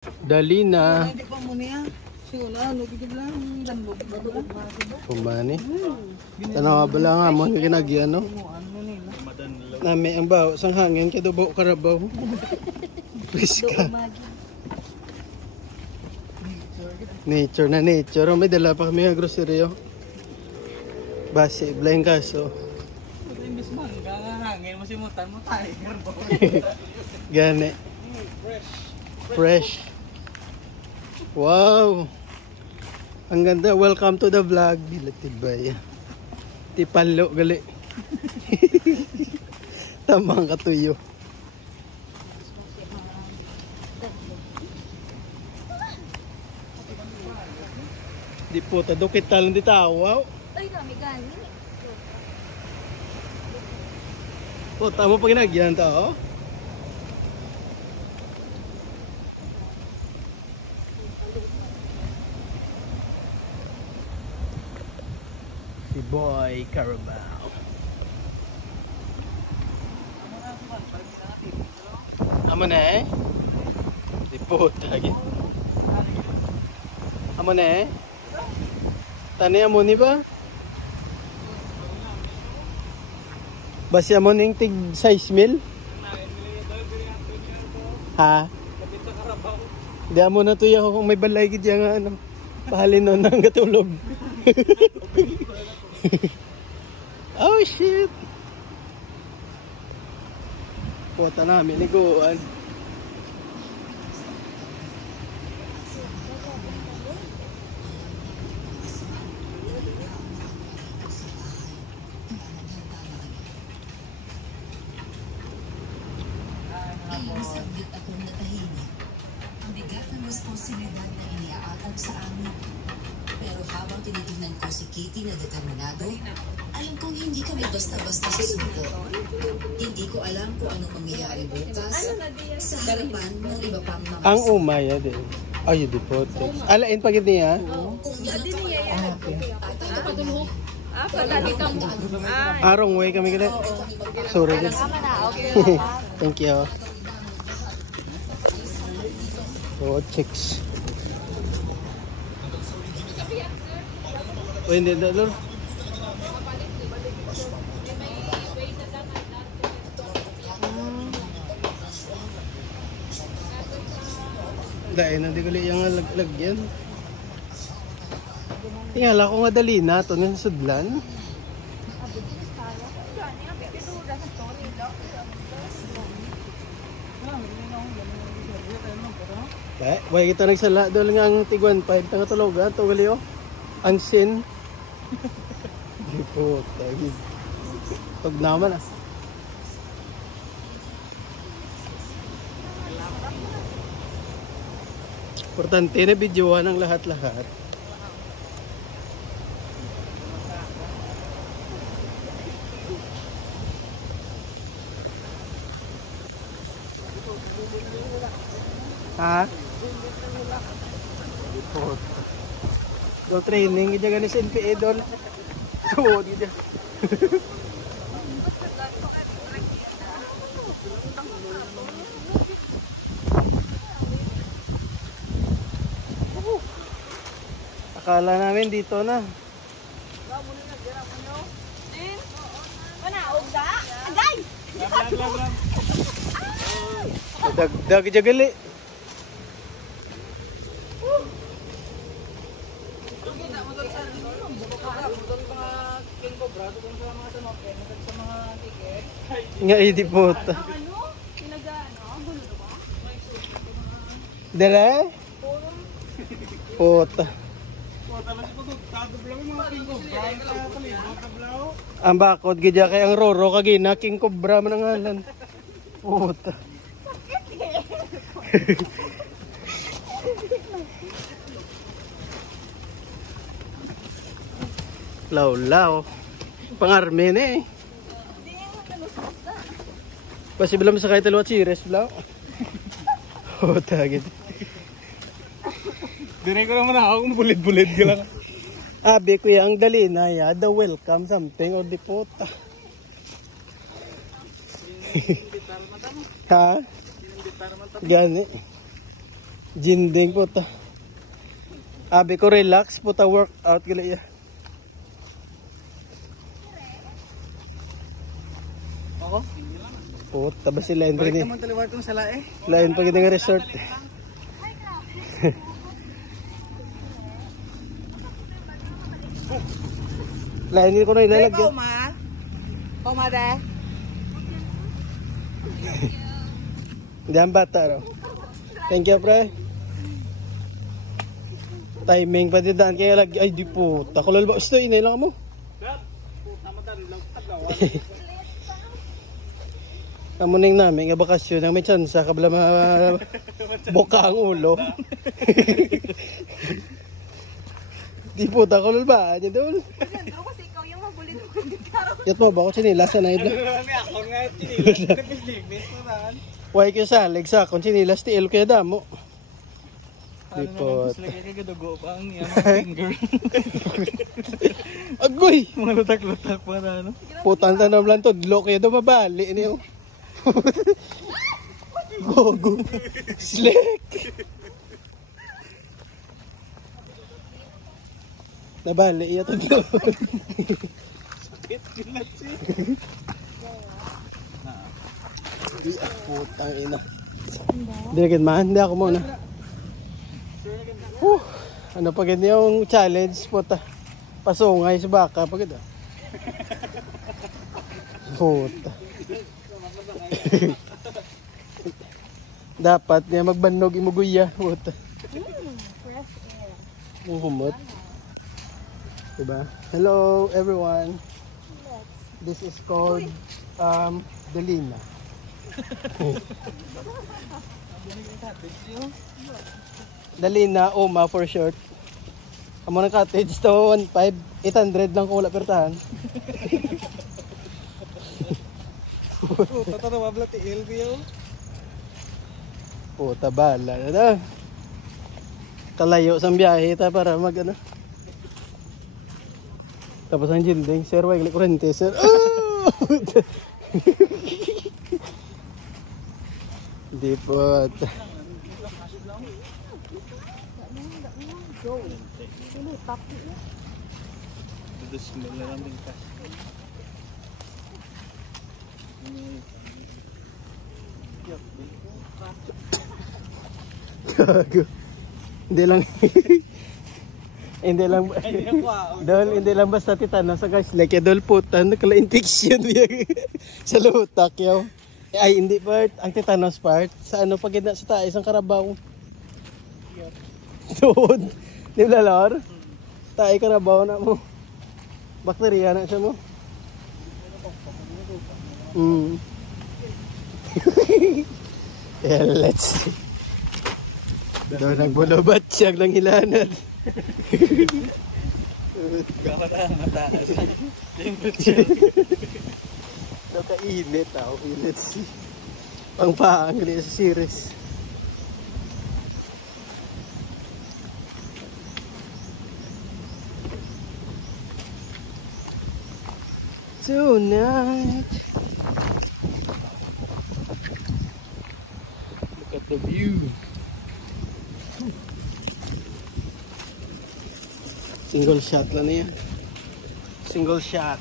Dali na. Hindi pa mo niya. Suna, nagigib lang. Kumani. Tanawa bala nga mo ginagyan no. Nami ang baho sang hangin kay dubo karabaw. Piska. Nature na nature. May dala pa kami ng grocery. Base blind kaso. Imbis man, hangin mo simutan mo tiger bo. Gani. Fresh. Wow. Ang ganda. Welcome to the vlog. Bilatibay. Tipalo gali. Tamang katuyo. Di po ta dukit talang di tawaw. Ay, dami gani. O tamo pa ginagyan tao. Si Boy Carabao. Amo na eh. Di po tagi. Amo na eh. Tani amo ni ba? Basi amo ning tig 6,000? Ha? Di amo na tuya kung may balay gid nga ano. Pahalin no nang gatulog. Oh shit. Kota namin niguan. Ilang saglit akong natahimik. Ang bigat ng responsibilidad na iniaatag sa amin. Pero habang tinitingnan ko si Kitty na determinado, alam kong hindi kami basta-basta susuko. Hindi ko alam kung anong mangyayari bukas sa harapan ng iba pang mga Ang umaya din. Ay, di po. Alain pagid niya. Arong way kami gila. Sorry. Thank you. Oh, chicks. Oh, hindi na doon. Dahil nanti ko yung lagyan. Tingala ko nga dali na ito ng sudlan. Why kita nagsala doon nga ang tiguan 5 tanga tulogan to gali oh. Ang sin. Di po tagid. Tog naman ah. Importante na videohan ang lahat-lahat. Ha? Do training gid gani sa NPA dol. Tuod gid. Akala namin dito na. Agay! Dagdag jagali. Nga di po. Dere? Puta. Ang bakod gidya kay ang Roro kagina King Cobra man ang ngalan. Puta. Law-law. Pangarme na eh. Pasibilang sa kahit talwa chires, law. Oh, tagit. Dire ko naman ako kung bulid-bulid ka lang. Abi kuya, ang dali na ya. The welcome something or the puta. Ha? Gani. Jinding po ta. Abi ko relax po ta, workout gali ya. Oo. Puta ba sila entry Balik ni? naman taliwag kong sala eh. Lain pa kita nga resort. Lain ko na ilalagyan. Ma. Komade. Diyan bata raw. Thank you, pre. Timing pa din daan kaya lagi. Ay, di po. Takulal ba? Gusto, inay lang mo. Kamuning namin, nga bakasyon, ang may chance, kabla boka ang ulo. Di po, takulal ba? Diyan doon. Kasi ikaw yung mabulit mo. Yat mo ba ako sinilas na idol? Ako nga tinilas. Why kayo salig sa akong sinilas ti kaya damo. Di po. Lagay ka dugo ba ang finger? Agoy! Mga lutak-lutak pa na ano. Putang tanong lang to, dlo kayo daw mabali niyo. Gogo. Slick. Nabali iya to dlo. Sakit kinat siya. Putang ina. Dinagin man, hindi ako muna. Ano pa ganyan yung challenge puta. Pasungay sa baka pagod ah. Puta. Dapat niya magbanog imuguya puta. Humot. Diba? Hello everyone. This is called Delina. Dalina, Oma for short. Amo ng cottage to 1.5, 800 lang kung wala pertahan. Puta na mabla ti LBO. Puta bala na na. Kalayo sa biyahe ta para mag ano. Tapos ang jinding, sir, wag kurente, sir. Oh! Di po. Terus melarang tingkas. Gago. Hindi lang. Hindi lang. Hindi lang basta titanos sa guys. Like dol putan nakala infection sa lutak yaw. Ay hindi part ang tetanus part sa ano pag sa taas ang karabaw. Doon. Di lalor. Tayo karabaw na mo. Bakterya na siya mo. Yeah, let's see. Doon nagbulobat siya lang hilanat. Mataas. Daw kainit tao. Let's see. Pang paang sa series. Tonight. Look at the view. Single shot lang niya. Single shot.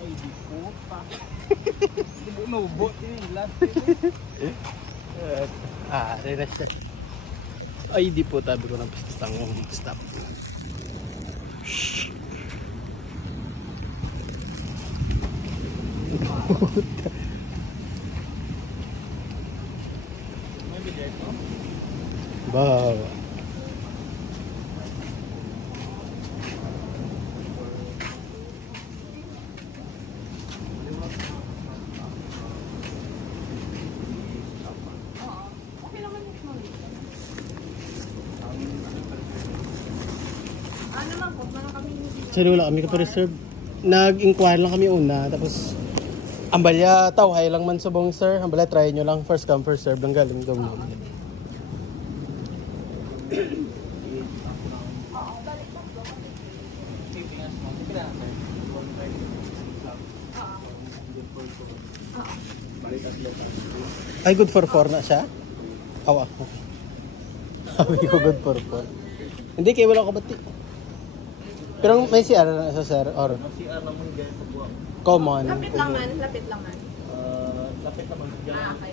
Ay di puta. Di mo nubot ini last. Relax na. Ay, di po tabi ko ng pastangong stop. Shhh. May bidet no? Bawa. Sorry, wala kami ka-reserve. Nag-inquire lang kami una, tapos ambalya tawhay lang man subong sir. Ambalya try nyo lang, first come first serve lang galing doon. Titingas mo. Sige na sir. Ay, good for 4 na siya? Awa. Okay. Sabi ko good for 4. Hindi, kayo wala ko bati. Pero may CR na sa sir, or CR naman dyan sa buwak. common. Lapit lang man, lapit lang man. Lapit naman dyan. Okay.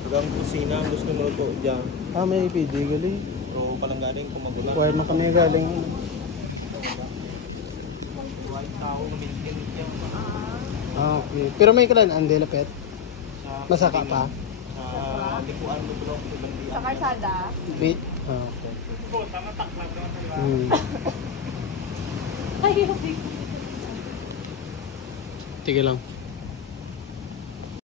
Hanggang kusina, gusto mo ito dyan. Ah, may PD galing. So, palang galing kung magulang. Required mo kami galing. White tao, maintain dyan. Ah, okay. Pero may kalan, ande lapit. Masaka pa. Sa likuan mo bro. Sa karsada. Wait. Ah, okay. Ay, okay. Tige lang.